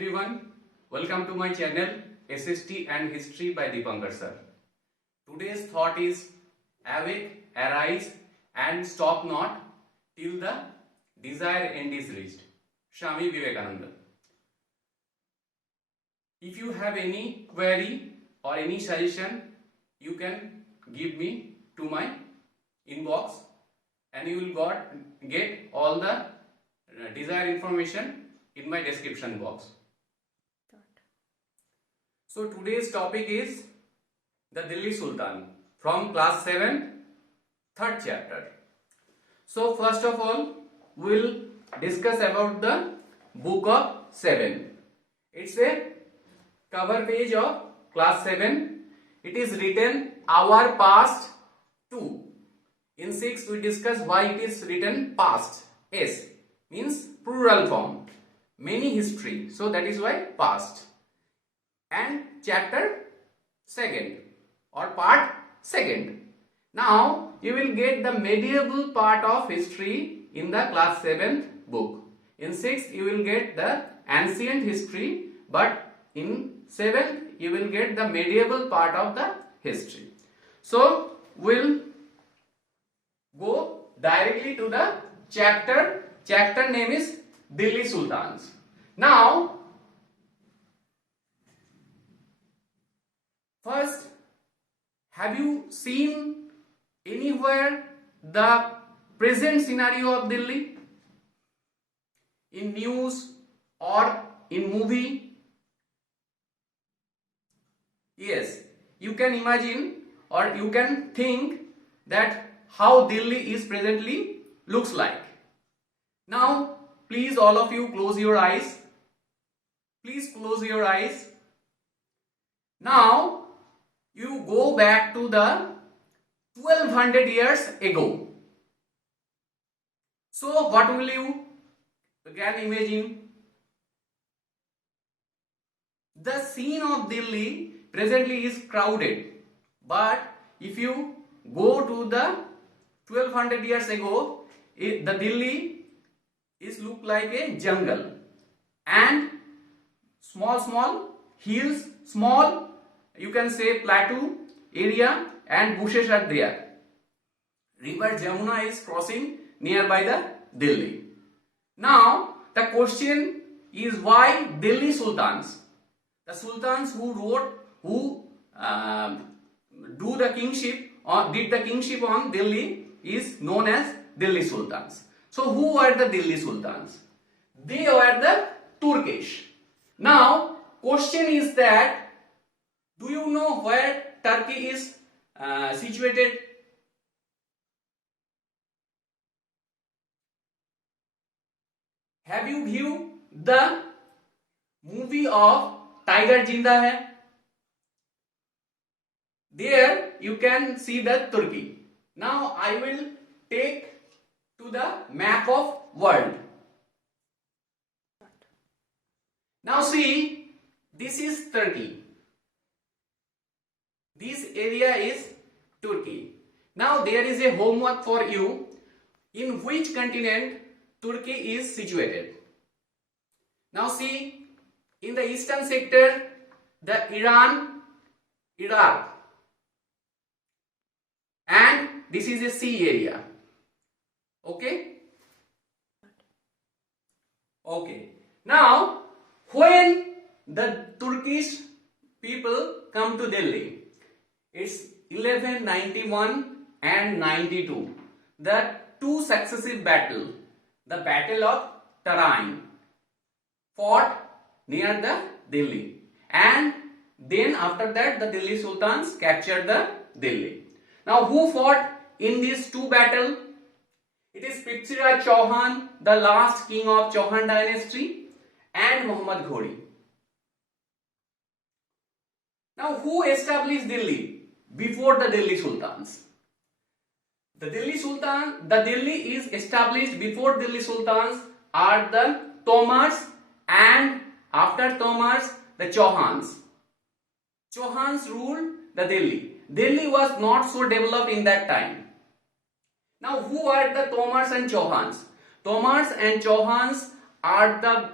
everyone, welcome to my channel SST and History by Dipankar sir. Today's thought is awake, arise and stop not till the desired end is reached. Swami Vivekananda. If you have any query or any suggestion, you can give me to my inbox and you will get all the desired information in my description box. So today's topic is the Delhi Sultan from class 7, third chapter. So first of all, we'll discuss about the book of 7. It's a cover page of class 7. It is written hour past 2. In 6 we discuss why it is written past. S means plural form. Many history. So that is why past. And chapter 2nd or part 2nd. Now you will get the medieval part of history in the class 7th book. In 6th you will get the ancient history, but in 7th you will get the medieval part of the history. So we'll go directly to the chapter. Chapter name is Delhi Sultans. Now first, have you seen anywhere the present scenario of Delhi in news or in movie? Yes, you can imagine or you can think that how Delhi is presently looks like. Now please all of you close your eyes. Please close your eyes. Now you go back to the 1200 years ago. So what will you can imagine? The scene of Delhi presently is crowded, but if you go to the 1200 years ago, the Delhi is look like a jungle and small hills, small you can say plateau area and bushes are there. River Jamuna is crossing nearby the Delhi. Now the question is why Delhi Sultans? The Sultans who do the kingship or did the kingship on Delhi is known as Delhi Sultans. So who were the Delhi Sultans? They were the Turkish. Now question is that, do you know where Turkey is situated? Have you viewed the movie of Tiger Zinda Hai? There you can see the Turkey. Now I will take to the map of world. Now see, this is Turkey. This area is Turkey. Now there is a homework for you. In which continent Turkey is situated? Now see, in the eastern sector, the Iran, Iraq, and this is a sea area. Okay? Okay. Now, when the Turkish people come to Delhi, it's 1191 and 92. The two successive battles, the Battle of Tarain, fought near the Delhi, and then after that the Delhi Sultans captured the Delhi. Now who fought in these two battles? It is Prithviraj Chauhan, the last king of Chauhan dynasty, and Muhammad Ghori. Now who established Delhi before the Delhi Sultans? The Delhi is established before Delhi Sultans are the Tomars, and after Tomars the Chauhans. Chauhans ruled the Delhi. Delhi was not so developed in that time. Now who are the Tomars and Chauhans? Tomars and Chauhans are the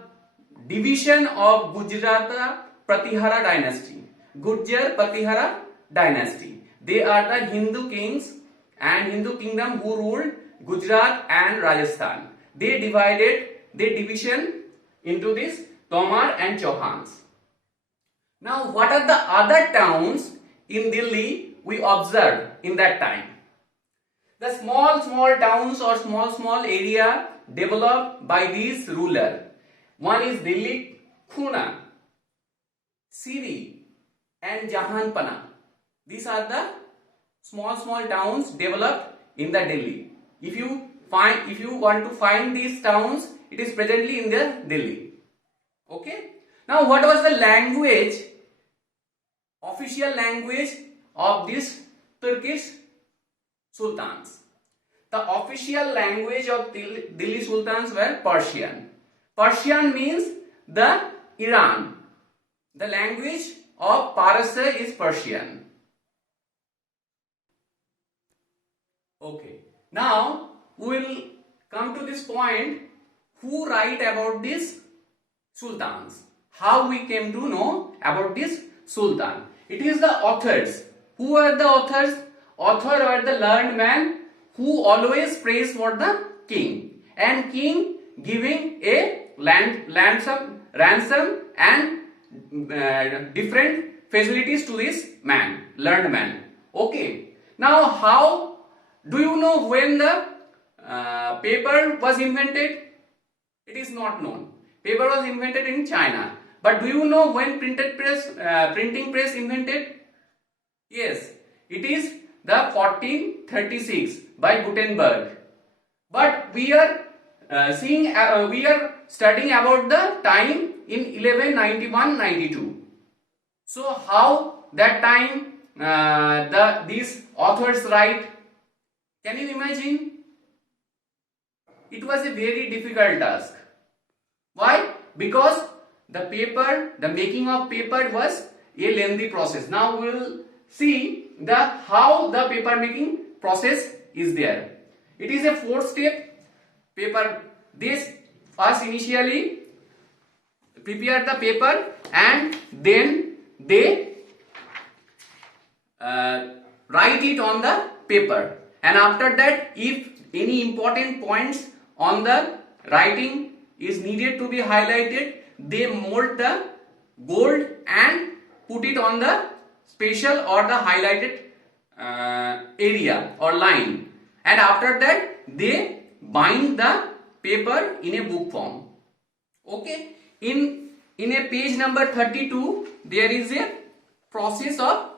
division of Gujrata Pratihara dynasty. Gujjar Pratihara dynasty. They are the Hindu kings and Hindu kingdom who ruled Gujarat and Rajasthan. They divided their division into this Tomar and Chauhans. Now, what are the other towns in Delhi we observed in that time? The small towns or small area developed by these rulers. One is Delhi, Khuna, Siri and Jahanpana. These are the small towns developed in the Delhi. If you want to find these towns, it is presently in the Delhi. Okay. Now, what was the language, official language of these Turkish sultans? The official language of Delhi sultans were Persian. Persian means the Iran. The language of Parsa is Persian. Okay. Now we will come to this point. Who write about these sultans? How we came to know about this sultan? It is the authors. Who are the authors? Author were the learned man who always prays for the king, and king giving a ransom and different facilities to this man, learned man. Okay. Now, how do you know when the paper was invented? It is not known. Paper was invented in China. But do you know when printing press invented? Yes, it is the 1436 by Gutenberg. But we are studying about the time in 1191-92. So how that time these authors write? Can you imagine? It was a very difficult task. Why? Because the making of paper was a lengthy process. Now we will see how the paper making process is there. It is a 4-step paper. This first initially prepare the paper and then they write it on the paper, and after that, if any important points on the writing is needed to be highlighted, they mold the gold and put it on the special or the highlighted area or line, and after that they bind the paper in a book form. Okay. In a page number 32 there is a process of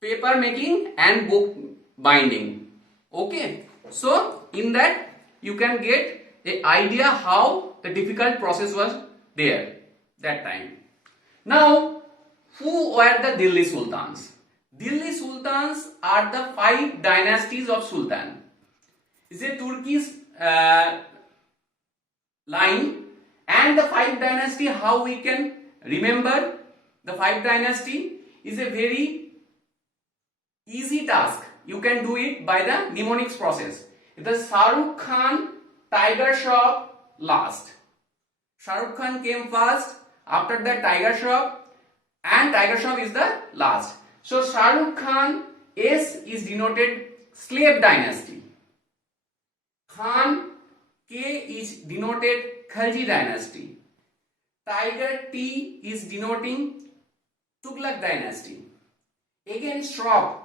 paper making and book binding. Okay. So in that you can get an idea how the difficult process was there that time. Now, who were the Delhi Sultans? Delhi Sultans are the 5 dynasties of Sultan. It's a Turkish line, and the 5 dynasty, how we can remember the 5 dynasty is a very easy task. You can do it by the mnemonics process. The Shah Rukh Khan, Tiger Shroff last. Shah Rukh Khan came first, after that Tiger Shroff, and Tiger Shroff is the last. So Shah Rukh Khan, S is denoted slave dynasty. Khan, K is denoted Khalji dynasty. Tiger, T is denoting Tughlaq dynasty. Again Shroff,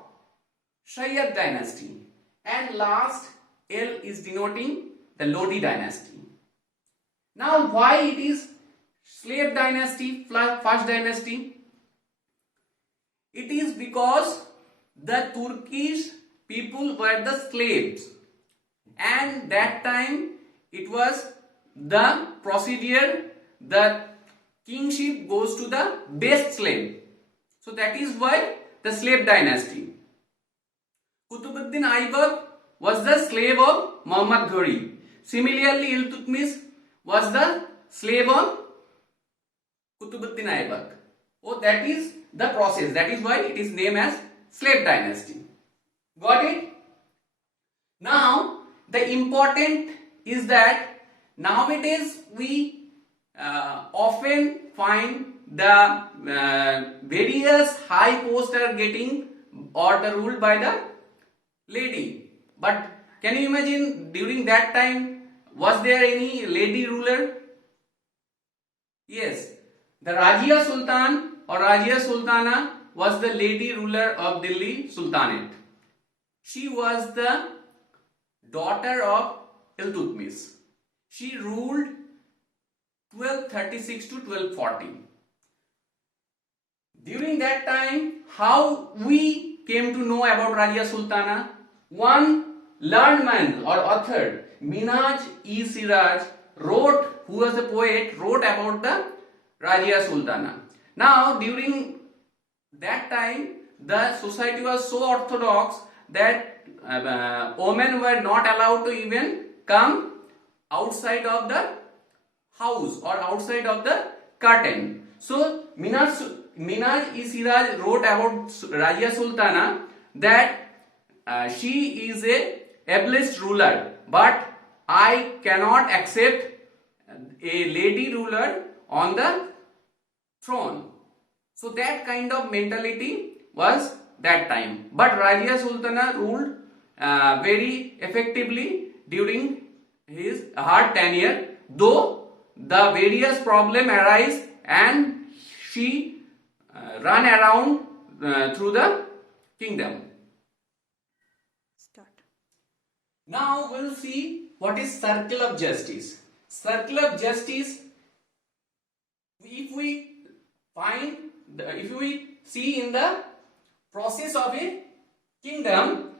Shayyad dynasty. And last L is denoting the Lodi dynasty. Now, why it is slave dynasty, first dynasty? It is because the Turkish people were the slaves, and that time it was the procedure, the kingship goes to the best slave. So that is why the slave dynasty. Qutbuddin Aibak was the slave of Muhammad Ghori. Similarly, Iltutmish was the slave of Qutbuddin Aibak. Oh, that is the process. That is why it is named as slave dynasty. Got it? Now, the important is that nowadays we often find the various high posts are getting or the ruled by the lady. But can you imagine during that time was there any lady ruler? Yes, the Rajia Sultan or Rajia Sultana was the lady ruler of Delhi Sultanate. She was the daughter of Iltutmish. She ruled 1236 to 1240. During that time, how we came to know about Rajia Sultana? One learned man or author, Minhaj-e-Siraj, wrote, who was a poet, wrote about the Rajia Sultana. Now, during that time, the society was so orthodox that women were not allowed to even come outside of the house or outside of the curtain. So, Minhaj-e-Siraj wrote about Rajia Sultana that she is a ableist ruler, but I cannot accept a lady ruler on the throne. So that kind of mentality was that time. But Rajia Sultana ruled very effectively during her tenure, though the various problems arise and she ran around through the kingdom. Start. Now we'll see what is circle of justice. Circle of justice, if we see in the process of a kingdom,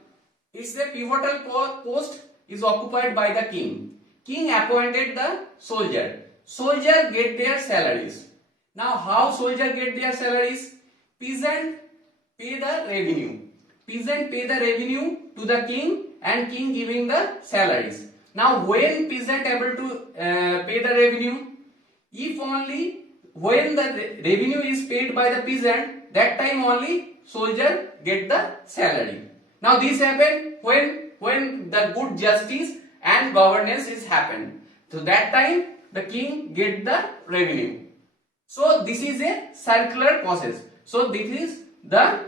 it's a pivotal post is occupied by the king. King appointed the soldier. Soldier get their salaries. Now how soldier get their salaries? Peasant pay the revenue. Peasant pay the revenue to the king and king giving the salaries. Now when peasant able to pay the revenue? If only when the revenue is paid by the peasant, that time only soldier get the salary. Now this happen when the good justice and governance is happened. So that time the king get the revenue. So this is a circular process. So this is the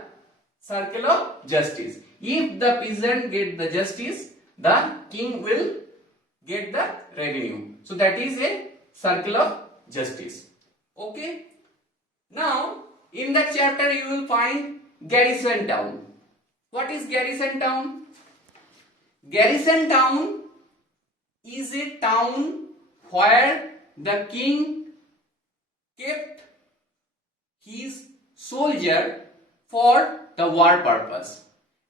circle of justice. If the peasant get the justice, the king will get the revenue. So that is a circle of justice. Okay. Now in that chapter you will find garrison town. What is garrison town? Garrison town is a town where the king kept his soldier for the war purpose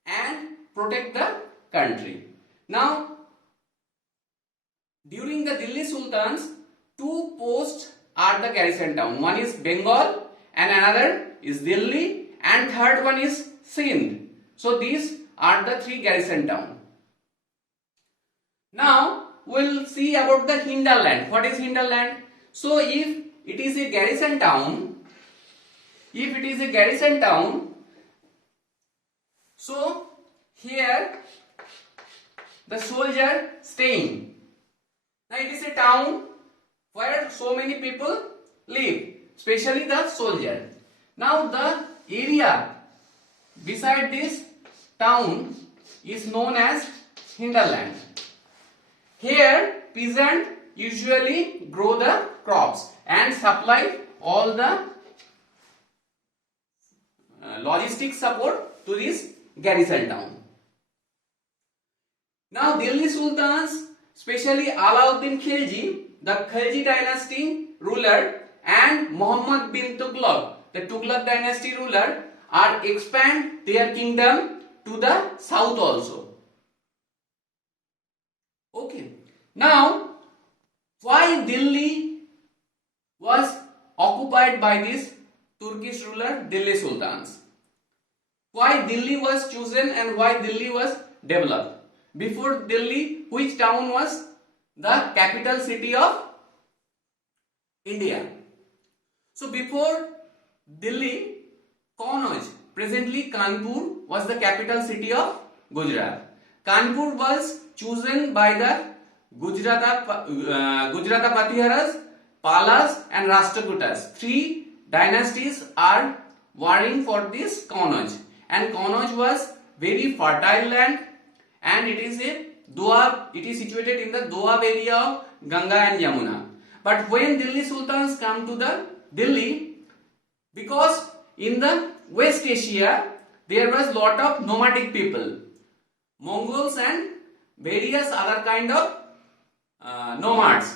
and protect the country. Now, during the Delhi Sultans, two posts are the garrison town. One is Bengal and another is Delhi and third one is Sindh. So these are the three garrison towns. Now we'll see about the hinterland. What is hinterland? So if it is a garrison town, so here the soldier staying. Now it is a town where so many people live, especially the soldier. Now the area beside this town is known as hinterland. Here peasant usually grow the crops and supply all the logistic support to this garrison town. Now Delhi Sultans, especially Alauddin Khilji, the Khilji dynasty ruler, and Muhammad bin Tughlaq, the Tughlaq dynasty ruler, are expand their kingdom to the south also. Okay. Now, why Delhi was occupied by this Turkish ruler, Delhi Sultans? Why Delhi was chosen and why Delhi was developed? Before Delhi, which town was the capital city of India? So before Delhi, Kannauj, presently Kanpur, was the capital city of Gujarat. Kanpur was chosen by the Gujrata Patiharas Palas and Rashtrakutas. Three dynasties are warring for this Kannauj, and Kannauj was very fertile land, and it is situated in the Doab area of Ganga and Yamuna. But when Delhi Sultans come to the Delhi, because in the West Asia there was lot of nomadic people, Mongols and various other kind of nomads,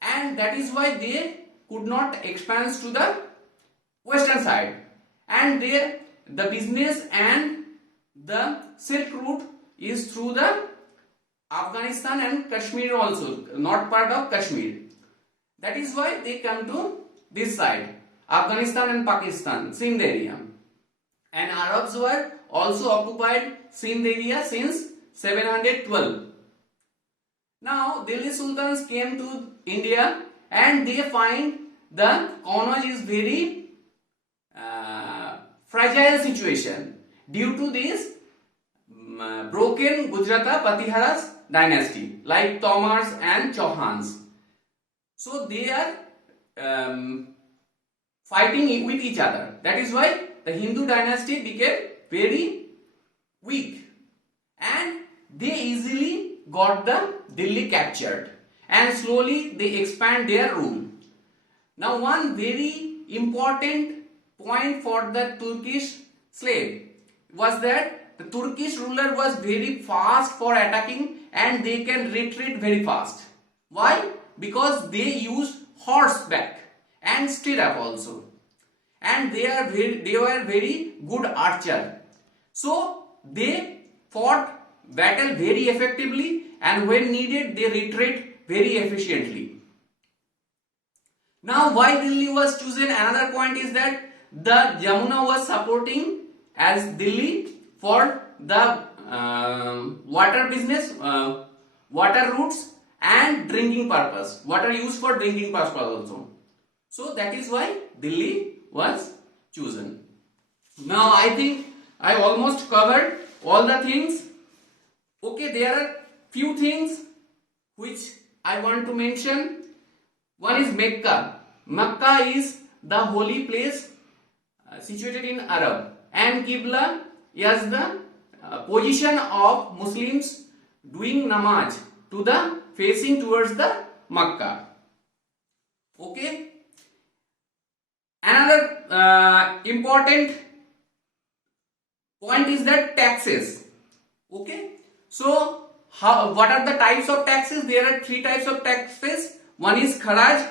and that is why they could not expand to the western side, and there the business and the Silk Route is through the Afghanistan and Kashmir also, not part of Kashmir. That is why they come to this side, Afghanistan and Pakistan, Sindh area. And Arabs were also occupied Sindh area since 712. Now Delhi Sultans came to India and they find the Kannauj is very fragile situation due to this broken Gujrata Patihara's dynasty like Tomars and Chauhans. So they are fighting with each other. That is why the Hindu dynasty became very weak, and they easily got the Delhi captured, and slowly they expand their rule. Now one very important point for the Turkish slave was that the Turkish ruler was very fast for attacking and they can retreat very fast. Why? Because they use horseback and stirrup also, and they were very good archer. So they fought battle very effectively, and when needed they retreat very efficiently. Now why Delhi was chosen? Another point is that the Yamuna was supporting as Delhi for the water business, water routes and drinking purpose, water used for drinking purpose also. So that is why Delhi was chosen. Now I think I almost covered all the things. Okay, there are few things which I want to mention. One is Mecca. Mecca is the holy place situated in Arab, and Qibla is the position of Muslims doing namaz to the facing towards the Mecca. Okay. Another important point is that taxes. Okay. So what are the types of taxes? There are three types of taxes. One is kharaj,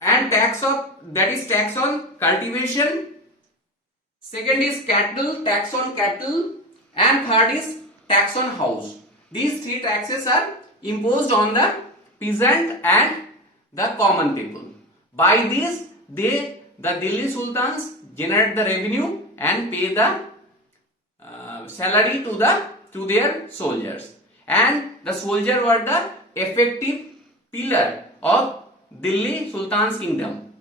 and tax on cultivation. Second is cattle, tax on cattle, and third is tax on house. These three taxes are imposed on the peasant and the common people. By this, the Delhi Sultans generate the revenue and pay the salary to their soldiers, and the soldiers were the effective pillar of Delhi Sultan's kingdom.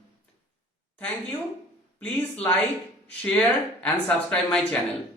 Thank you. Please like, share and subscribe my channel.